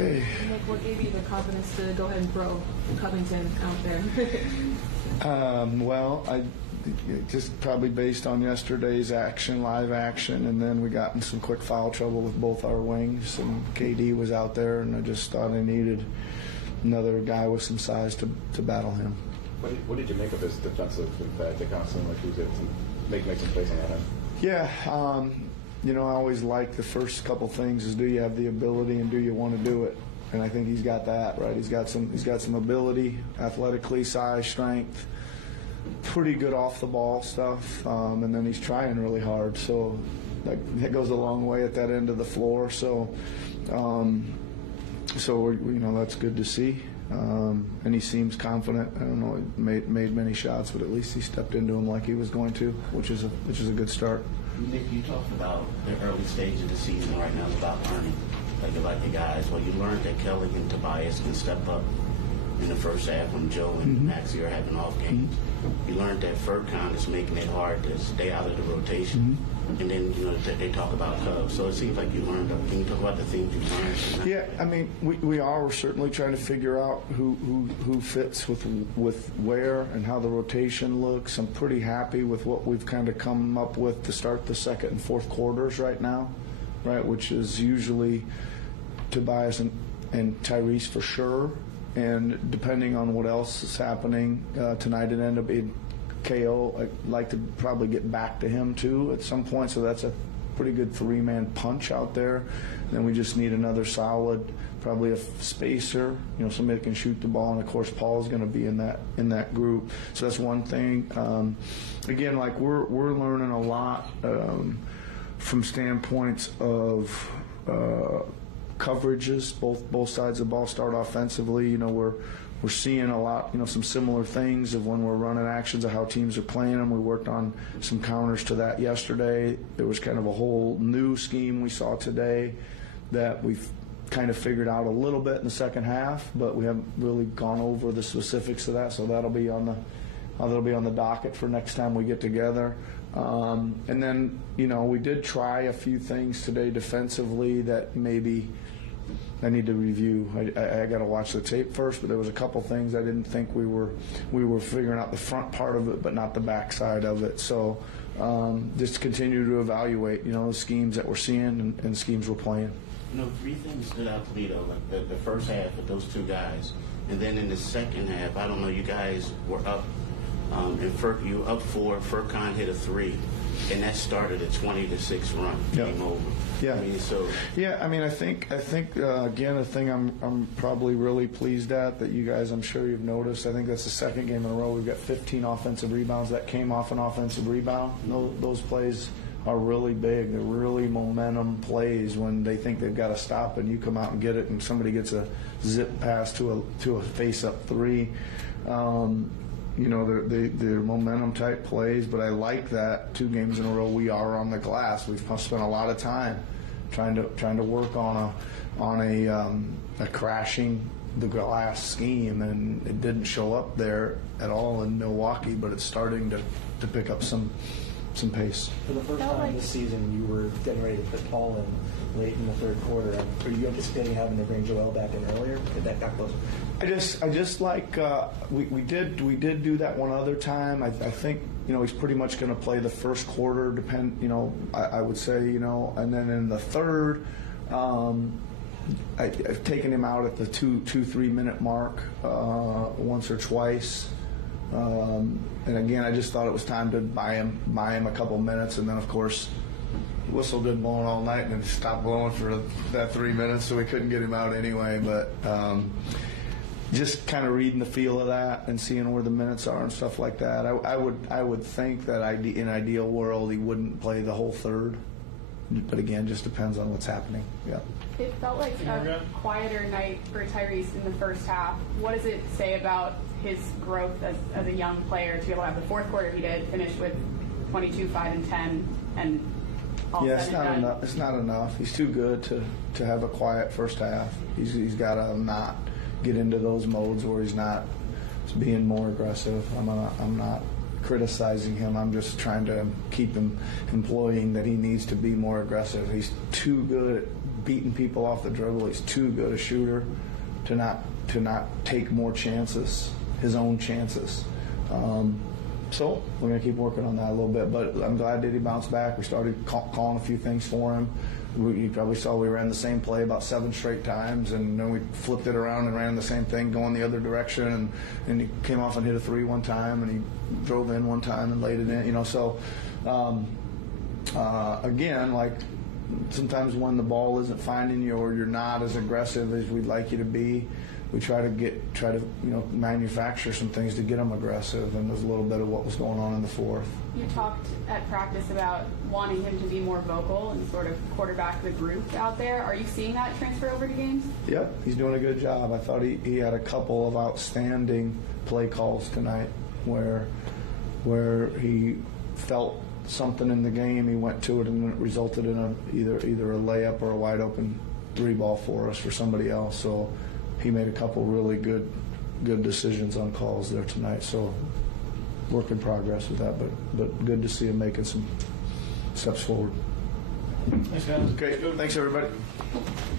Okay. Nick, what gave you the confidence to go ahead and throw Covington out there? Well, I just probably based on yesterday's action, live action, and then we got in some quick foul trouble with both our wings, and KD was out there, and I just thought I needed another guy with some size to battle him. What did you make of his defensive impact? It kind of seemed like he was able to make some plays on that end. Yeah, I always like the first couple things is do you have the ability and do you want to do it? And I think he's got that, right? He's got some ability, athletically, size, strength, pretty good off the ball stuff, and then he's trying really hard. So that goes a long way at that end of the floor. So that's good to see. And he seems confident. I don't know, he made many shots, but at least he stepped into them like he was going to, which is a good start. Nick, you talked about the early stage of the season right now is about learning, like the guys. Well, you learned that Kelly and Tobias can step up in the first half when Joe and Maxey are having off games. You learned that Furkan is making it hard to stay out of the rotation. And then, they talk about Cubs. So it seems like you learned. Can you talk about the things you learned? Yeah, I mean, we're certainly trying to figure out who fits with where and how the rotation looks. I'm pretty happy with what we've kind of come up with to start the second and fourth quarters right now, right, which is usually Tobias and Tyrese for sure. And depending on what else is happening tonight, it ended up being KO. I'd like to probably get back to him too at some point. So that's a pretty good three-man punch out there. Then we just need another solid, probably a spacer. Somebody that can shoot the ball. And of course, Paul's going to be in that group. So that's one thing. Again, we're learning a lot from standpoints of. Coverages, both sides of the ball start offensively. We're seeing a lot, some similar things of when we're running actions of how teams are playing them. We worked on some counters to that yesterday. There was kind of a whole new scheme we saw today that we've kind of figured out a little bit in the second half, but we haven't really gone over the specifics of that. So that'll be on the docket for next time we get together. And then, we did try a few things today defensively that maybe I need to review. I got to watch the tape first, but there was a couple things I didn't think we were figuring out the front part of it, but not the back side of it. So just continue to evaluate, the schemes that we're seeing and schemes we're playing. Three things stood out to me, though, like the first half with those two guys. And then in the second half, I don't know, you guys were up. And you were up 4, Furkan hit a 3, and that started a 20-6 run. Game over. Yeah. I think again, a thing I'm probably really pleased at that you guys, I'm sure you've noticed. I think that's the second game in a row we've got 15 offensive rebounds that came off an offensive rebound. Those plays are really big. They're really momentum plays when they think they've got to stop and you come out and get it, and somebody gets a zip pass to a face-up 3. They're momentum type plays, but I like that 2 games in a row we are on the glass. We've spent a lot of time trying to work on a crashing the glass scheme, and it didn't show up there at all in Milwaukee, but it's starting to pick up some pace. For the first time this season, you were getting ready to put Paul in late in the third quarter. Are you anticipating having to bring Joel back in earlier? Did that got closer? I just like we did do that one other time. I think he's pretty much going to play the first quarter. I would say and then in the third, I've taken him out at the 2-3 minute mark once or twice. And again, I just thought it was time to buy him a couple minutes, and then of course, the whistle didn't blow all night, and then stopped blowing for that 3 minutes, so we couldn't get him out anyway. But just kind of reading the feel of that and seeing where the minutes are and stuff like that. I would think that in ideal world he wouldn't play the whole third, but again, just depends on what's happening. Yeah. It felt like a quieter night for Tyrese in the first half. What does it say about his growth as a young player to be able to have the fourth quarter he did, finish with 22, 5, and 10, and all yeah, it's not enough. It's not enough. He's too good to have a quiet first half. He's got to not get into those modes where he's not being more aggressive. I'm not criticizing him. I'm just trying to keep him employing that he needs to be more aggressive. He's too good at beating people off the dribble. He's too good a shooter to not take more chances, his own chances. So we're going to keep working on that a little bit. But I'm glad that he bounced back. We started calling a few things for him. You probably saw we ran the same play about 7 straight times, and then we flipped it around and ran the same thing going the other direction. And he came off and hit a 3 one time, and he drove in one time and laid it in. You know, so again, like sometimes when the ball isn't finding you or you're not as aggressive as we'd like you to be, we try to manufacture some things to get them aggressive, and there's a little bit of what was going on in the fourth. You talked at practice about wanting him to be more vocal and sort of quarterback the group out there. Are you seeing that transfer over to games? Yep, he's doing a good job. I thought he had a couple of outstanding play calls tonight where he felt something in the game, he went to it, and it resulted in either a layup or a wide open 3-ball for us for somebody else. So he made a couple really good decisions on calls there tonight. So work in progress with that, but good to see him making some steps forward. Thanks, guys. Okay, thanks everybody.